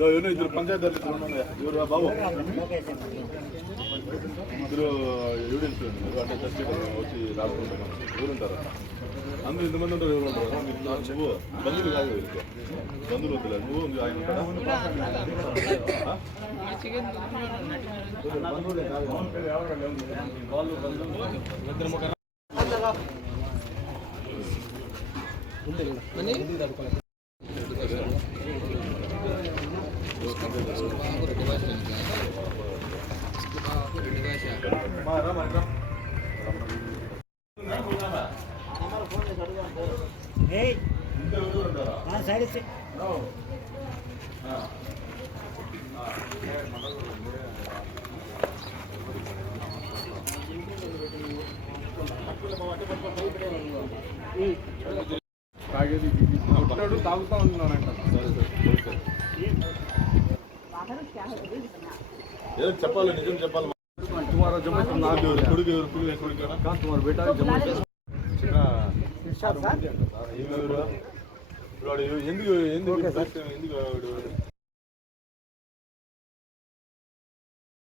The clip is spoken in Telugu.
ఎవరు ఇద్దరు పంచాయతీ ఇద్దరు ఎవరు బాబు ఇద్దరు ఎవిడెన్స్ అంటే టెస్ట్ వచ్చి రాసుకుంటారు ఎవరు ఉంటారా అందరూ ఇంతమంది ఉంటారు ఎవరు ఉంటారు నువ్వు బంధువులు కాదు వీళ్ళకి బంధువులు వద్దులే నువ్వు ఇంకా ఆయన ఉంటాడా బంధువులే కాదు. சரிச்சு తాగేది కొట్టాడు తాగుతా ఉన్నానంట సరే సరే ఏదో చెప్పాలి నిజం చెప్పాలి तुम्हारा जम्मू से नाम కొడుకు ఎవరు కొడుకు ఎవరు కొడుకు ఎవరు కొడుకు कहाँ तुम्हारा बेटा है जम्मू से ఏమి ఎవరు? ఇప్పుడు వాడు ఎందుకు ఎందుకు ఎందుకు వాడు